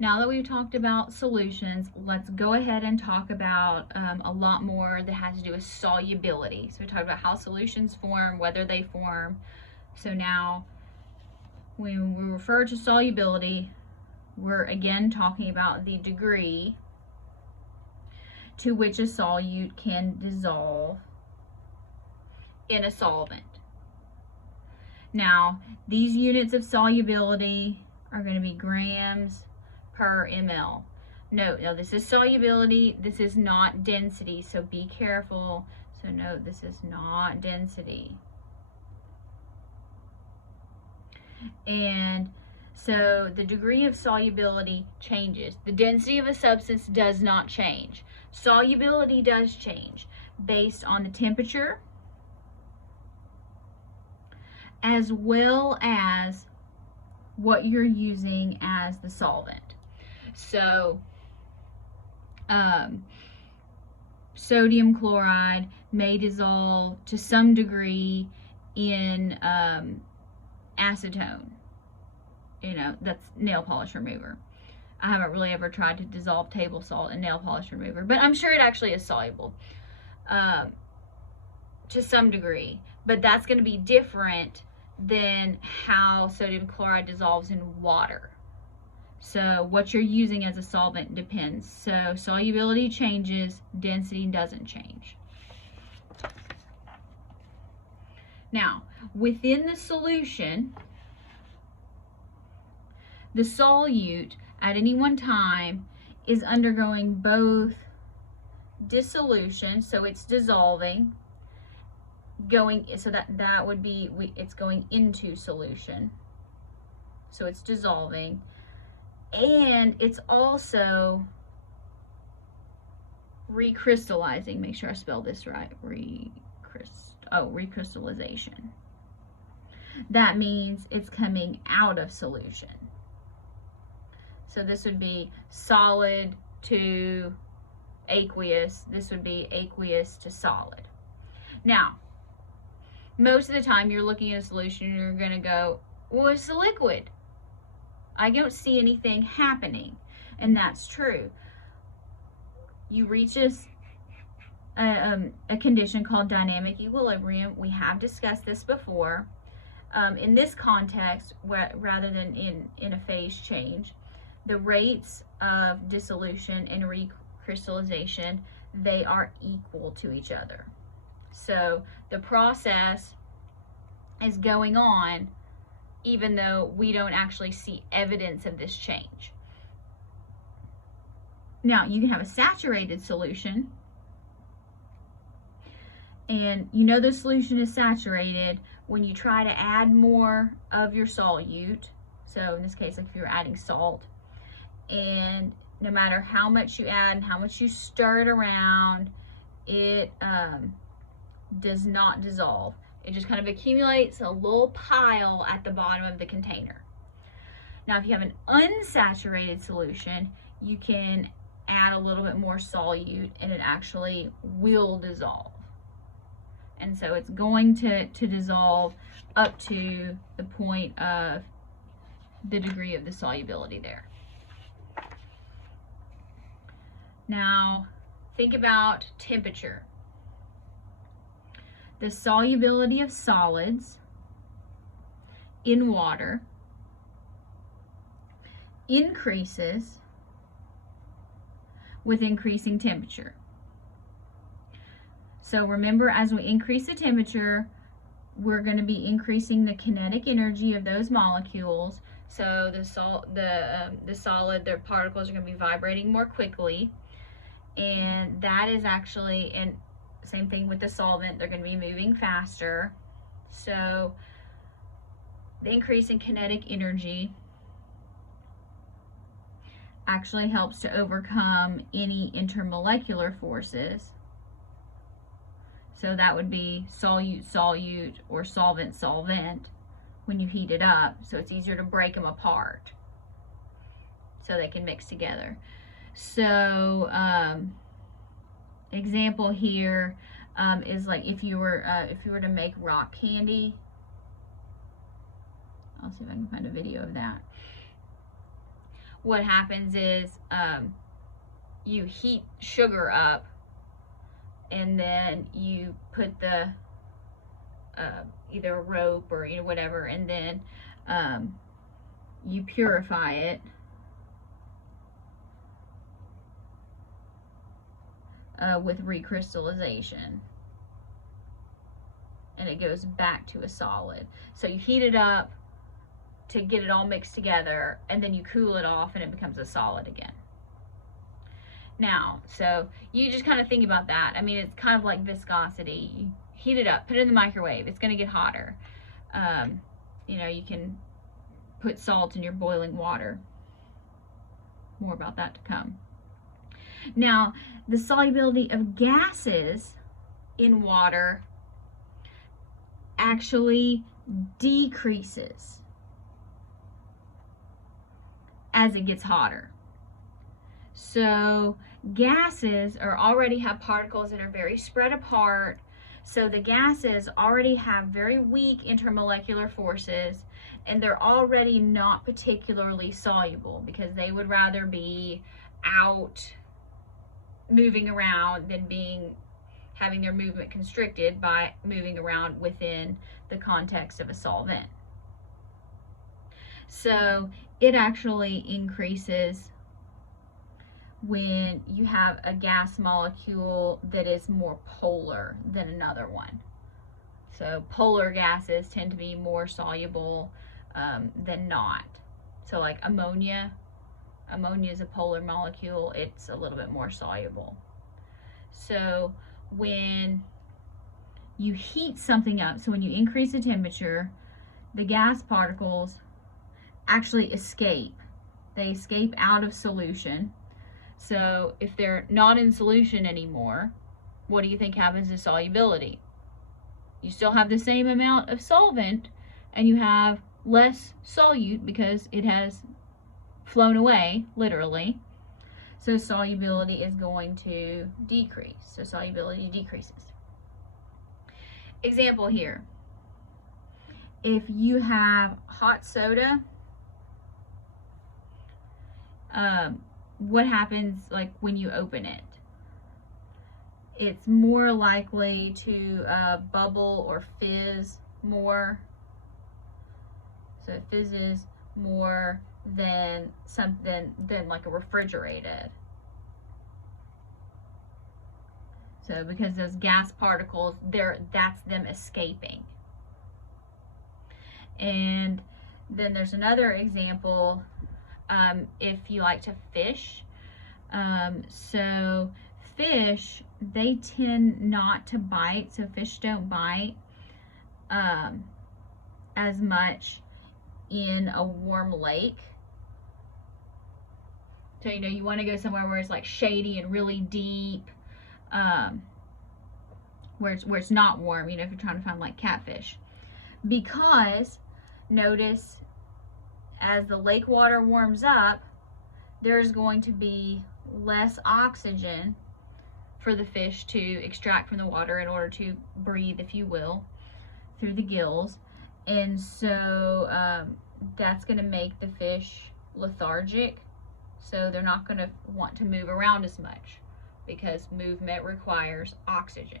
Now that we've talked about solutions, let's go ahead and talk about a lot more that has to do with solubility. So we talked about how solutions form, whether they form. So now when we refer to solubility, we're again talking about the degree to which a solute can dissolve in a solvent. Now, these units of solubility are going to be grams per ml. Note, now this is solubility, this is not density, so be careful. So note, this is not density. And so the degree of solubility changes. The density of a substance does not change. Solubility does change based on the temperature as well as what you're using as the solvent. So sodium chloride may dissolve to some degree in acetone. You know, that's nail polish remover. I haven't really ever tried to dissolve table salt in nail polish remover, but I'm sure it actually is soluble to some degree. But that's going to be different than how sodium chloride dissolves in water. So what you're using as a solvent depends. So solubility changes, density doesn't change. Now, within the solution, the solute at any one time is undergoing both dissolution, so it's dissolving, so that would be, it's going into solution, so it's dissolving, and it's also recrystallizing. Make sure I spell this right. Recrystallization. That means it's coming out of solution. So this would be solid to aqueous. This would be aqueous to solid. Now, most of the time you're looking at a solution and you're going to go, well, it's a liquid. I don't see anything happening. And that's true. You reach a condition called dynamic equilibrium. We have discussed this before. In this context, rather than in a phase change, the rates of dissolution and recrystallization, they are equal to each other. So the process is going on even though we don't actually see evidence of this change. Now, you can have a saturated solution, and you know the solution is saturated when you try to add more of your solute. So in this case, like if you're adding salt, and no matter how much you add and how much you stir it around, it does not dissolve. It just kind of accumulates a little pile at the bottom of the container. Now, if you have an unsaturated solution, you can add a little bit more solute and it actually will dissolve. And so it's going to dissolve up to the point of the degree of the solubility there. Now, think about temperature. The solubility of solids in water increases with increasing temperature. So remember, as we increase the temperature, we're going to be increasing the kinetic energy of those molecules. So the solid, their particles are going to be vibrating more quickly, and that is actually, and same thing with the solvent, they're going to be moving faster. So the increase in kinetic energy actually helps to overcome any intermolecular forces. So that would be solute or solvent when you heat it up. So it's easier to break them apart so they can mix together. So example here is like if you were to make rock candy. I'll see if I can find a video of that. what happens is you heat sugar up, and then you put the either a rope or whatever, and then you purify it with recrystallization, and it goes back to a solid. So you heat it up to get it all mixed together, and then you cool it off and it becomes a solid again. Now, so you just kind of think about that. I mean, it's kind of like viscosity. You heat it up, put it in the microwave, it's going to get hotter. You can put salt in your boiling water. More about that to come. Now, the solubility of gases in water actually decreases as it gets hotter. So gases already have particles that are very spread apart. So the gases already have very weak intermolecular forces, and they're already not particularly soluble because they would rather be out moving around than having their movement constricted by moving around within the context of a solvent. So it actually increases when you have a gas molecule that is more polar than another one. So polar gases tend to be more soluble than not. So like ammonia is a polar molecule. It's a little bit more soluble. So when you heat something up, so when you increase the temperature, the gas particles actually escape. They escape out of solution. So if they're not in solution anymore, what do you think happens to solubility? You still have the same amount of solvent, and you have less solute because it has flown away, literally. So solubility is going to decrease. So solubility decreases. Example here. If you have hot soda, what happens like when you open it? It's more likely to bubble or fizz more. So it fizzes more than something than like a refrigerated. So because those gas particles, that's them escaping. And then there's another example. If you like to fish, so fish, they tend not to bite. So fish don't bite as much in a warm lake. So you want to go somewhere where it's like shady and really deep, where it's not warm, if you're trying to find like catfish. Because notice as the lake water warms up, there's going to be less oxygen for the fish to extract from the water in order to breathe, if you will, through the gills. And so that's going to make the fish lethargic. So they're not going to want to move around as much because movement requires oxygen.